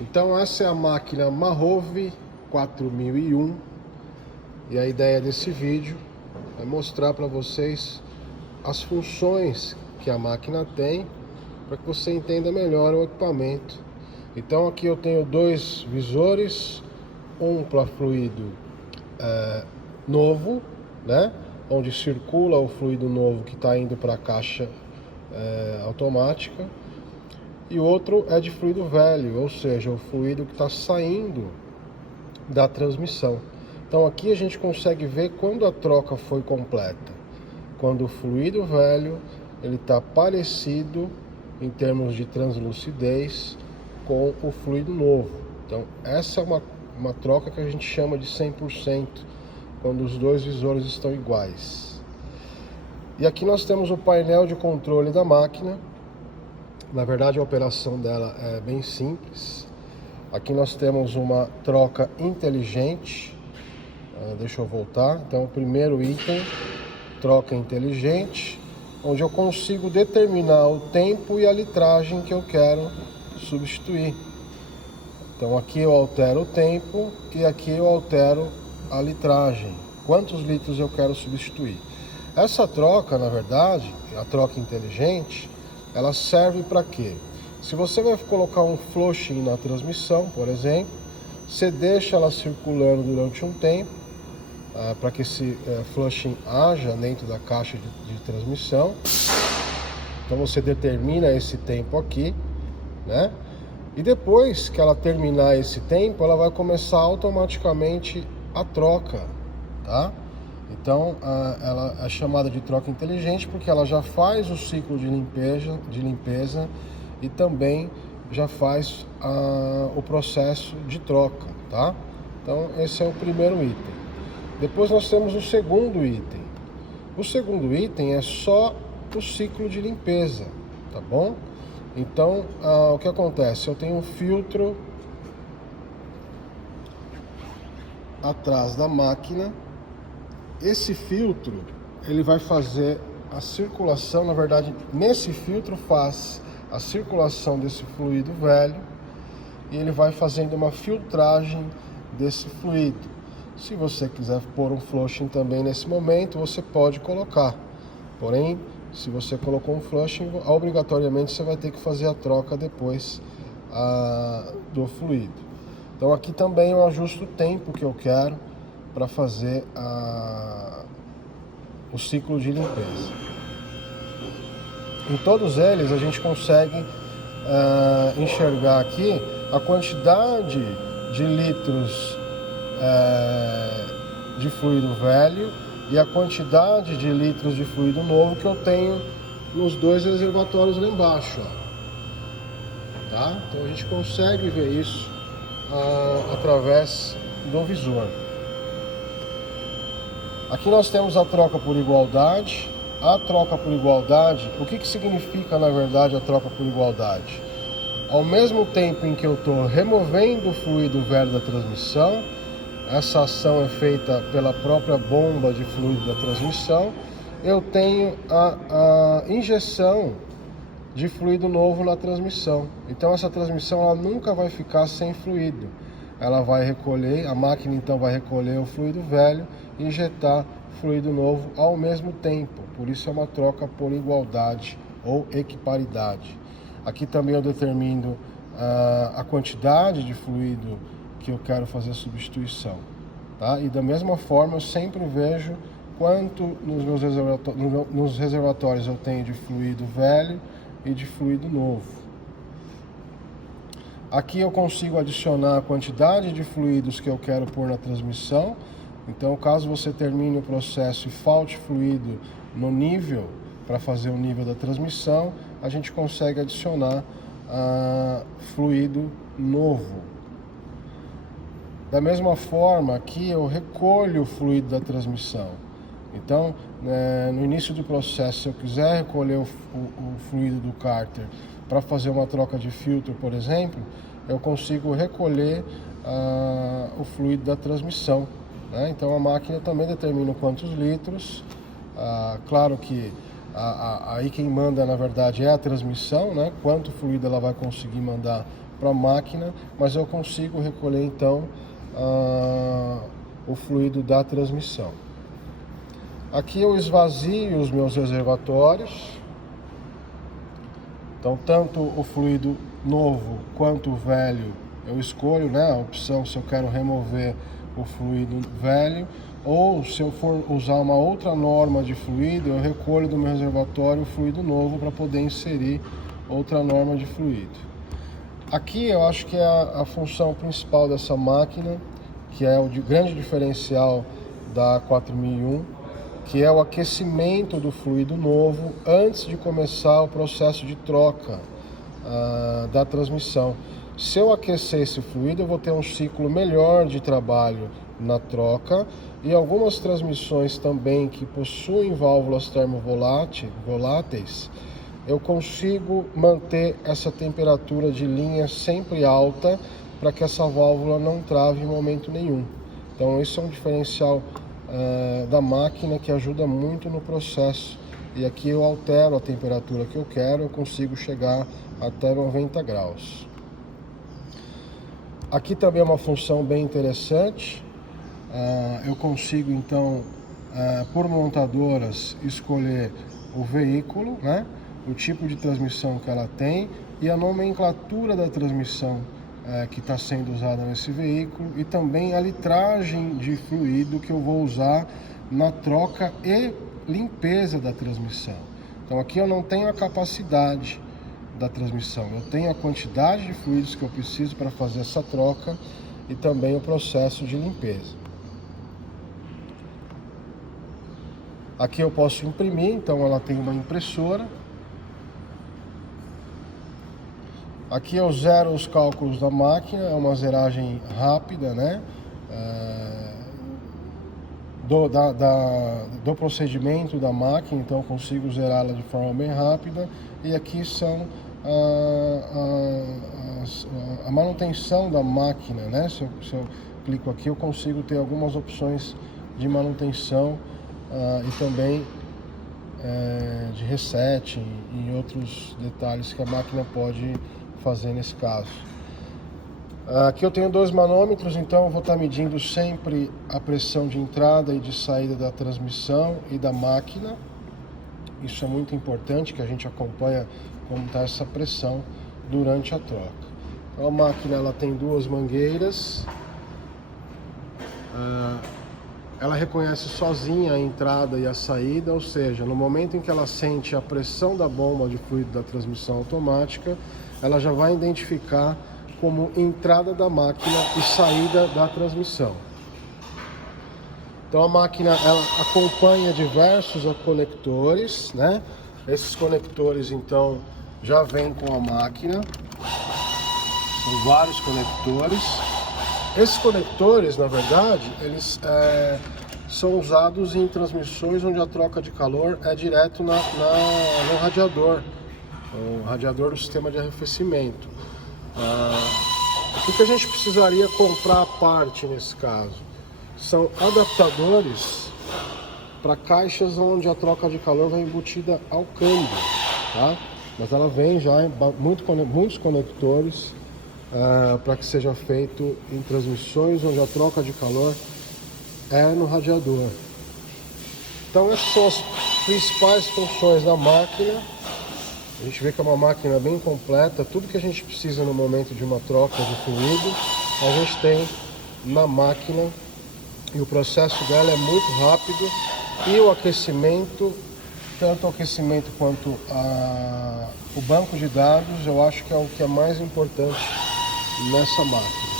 Então essa é a máquina Mahove 4001 e a ideia desse vídeo é mostrar para vocês as funções que a máquina tem para que você entenda melhor o equipamento. Então aqui eu tenho dois visores, um para fluido novo, né, onde circula o fluido novo que está indo para a caixa automática, e outro é de fluido velho, ou seja, o fluido que está saindo da transmissão. Então aqui a gente consegue ver quando a troca foi completa, quando o fluido velho ele está parecido em termos de translucidez com o fluido novo. Então essa é uma troca que a gente chama de 100%, quando os dois visores estão iguais. E aqui nós temos o painel de controle da máquina. Na verdade a operação dela é bem simples. Aqui nós temos uma troca inteligente. Deixa eu voltar. Então o primeiro item, troca inteligente, onde eu consigo determinar o tempo e a litragem que eu quero substituir. Então aqui eu altero o tempo e aqui eu altero a litragem, quantos litros eu quero substituir. Essa troca, na verdade, a troca inteligente, ela serve para quê? Se você vai colocar um flushing na transmissão, por exemplo, você deixa ela circulando durante um tempo, para que esse flushing haja dentro da caixa de transmissão. Então você determina esse tempo aqui, né? E depois que ela terminar esse tempo, ela vai começar automaticamente a troca, tá? Então ela é chamada de troca inteligente porque ela já faz o ciclo de limpeza e também já faz o processo de troca, tá? Então esse é o primeiro item. Depois nós temos o segundo item. O segundo item é só o ciclo de limpeza, tá bom? Então o que acontece? Eu tenho um filtro atrás da máquina. Esse filtro ele vai fazer a circulação, na verdade nesse filtro faz a circulação desse fluido velho e ele vai fazendo uma filtragem desse fluido. Se você quiser pôr um flushing também nesse momento, você pode colocar. Porém, se você colocou um flushing, obrigatoriamente você vai ter que fazer a troca depois do fluido. Então aqui também eu ajusto o tempo que eu quero para fazer o ciclo de limpeza. Em todos eles a gente consegue enxergar aqui a quantidade de litros de fluido velho e a quantidade de litros de fluido novo que eu tenho nos dois reservatórios lá embaixo, ó. Tá? Então a gente consegue ver isso através do visor. Aqui nós temos a troca por igualdade. A troca por igualdade, o que significa na verdade a troca por igualdade? Ao mesmo tempo em que eu estou removendo o fluido velho da transmissão, essa ação é feita pela própria bomba de fluido da transmissão, eu tenho a injeção de fluido novo na transmissão. Então essa transmissão ela nunca vai ficar sem fluido. Ela vai recolher, a máquina então vai recolher o fluido velho e injetar fluido novo ao mesmo tempo. Por isso é uma troca por igualdade ou equiparidade. Aqui também eu determino a quantidade de fluido que eu quero fazer a substituição, tá? E da mesma forma eu sempre vejo quanto nos reservatórios eu tenho de fluido velho e de fluido novo. Aqui eu consigo adicionar a quantidade de fluidos que eu quero pôr na transmissão. Então, caso você termine o processo e falte fluido no nível, para fazer o nível da transmissão, a gente consegue adicionar fluido novo. Da mesma forma, aqui eu recolho o fluido da transmissão. Então, no início do processo, se eu quiser recolher o fluido do cárter para fazer uma troca de filtro, por exemplo, eu consigo recolher o fluido da transmissão, né? Então a máquina também determina quantos litros. Claro que Aí quem manda, na verdade, é a transmissão, né? Quanto fluido ela vai conseguir mandar para a máquina, mas eu consigo recolher então o fluido da transmissão. Aqui eu esvazio os meus reservatórios. Então, tanto o fluido novo quanto o velho, eu escolho, né, a opção se eu quero remover o fluido velho, ou se eu for usar uma outra norma de fluido, eu recolho do meu reservatório o fluido novo para poder inserir outra norma de fluido. Aqui eu acho que é a função principal dessa máquina, que é o grande diferencial da 4001, que é o aquecimento do fluido novo antes de começar o processo de troca da transmissão. Se eu aquecer esse fluido, eu vou ter um ciclo melhor de trabalho na troca, e algumas transmissões também que possuem válvulas termovoláteis, eu consigo manter essa temperatura de linha sempre alta para que essa válvula não trave em momento nenhum. Então isso é um diferencial da máquina que ajuda muito no processo. E aqui eu altero a temperatura que eu quero, eu consigo chegar até 90 graus. Aqui também é uma função bem interessante. Eu consigo então, por montadoras, escolher o veículo, né? O tipo de transmissão que ela tem e a nomenclatura da transmissão que está sendo usada nesse veículo, e também a litragem de fluido que eu vou usar na troca e limpeza da transmissão. Então aqui eu não tenho a capacidade da transmissão, eu tenho a quantidade de fluidos que eu preciso para fazer essa troca e também o processo de limpeza. Aqui eu posso imprimir, então ela tem uma impressora. Aqui eu zero os cálculos da máquina, é uma zeragem rápida, né? Do procedimento da máquina, então eu consigo zerá-la de forma bem rápida. E aqui são a manutenção da máquina, né? Se eu clico aqui, eu consigo ter algumas opções de manutenção e também de reset e outros detalhes que a máquina pode fazer nesse caso. Aqui eu tenho 2 manômetros, então eu vou estar medindo sempre a pressão de entrada e de saída da transmissão e da máquina. Isso é muito importante, que a gente acompanha como está essa pressão durante a troca. Então, a máquina ela tem 2 mangueiras. Ela reconhece sozinha a entrada e a saída, ou seja, no momento em que ela sente a pressão da bomba de fluido da transmissão automática, ela já vai identificar como entrada da máquina e saída da transmissão. Então a máquina ela acompanha diversos conectores, né? Esses conectores então já vêm com a máquina, são vários conectores. Esses conectores, na verdade, eles são usados em transmissões onde a troca de calor é direto no radiador, o radiador do sistema de arrefecimento. O que a gente precisaria comprar à parte nesse caso? São adaptadores para caixas onde a troca de calor vai embutida ao câmbio, tá? Mas ela vem já em muitos conectores para que seja feito em transmissões onde a troca de calor é no radiador. Então essas são as principais funções da máquina. A gente vê que é uma máquina bem completa, tudo que a gente precisa no momento de uma troca de fluido, a gente tem na máquina, e o processo dela é muito rápido, e o aquecimento, tanto o aquecimento quanto o banco de dados, eu acho que é o que é mais importante nessa máquina.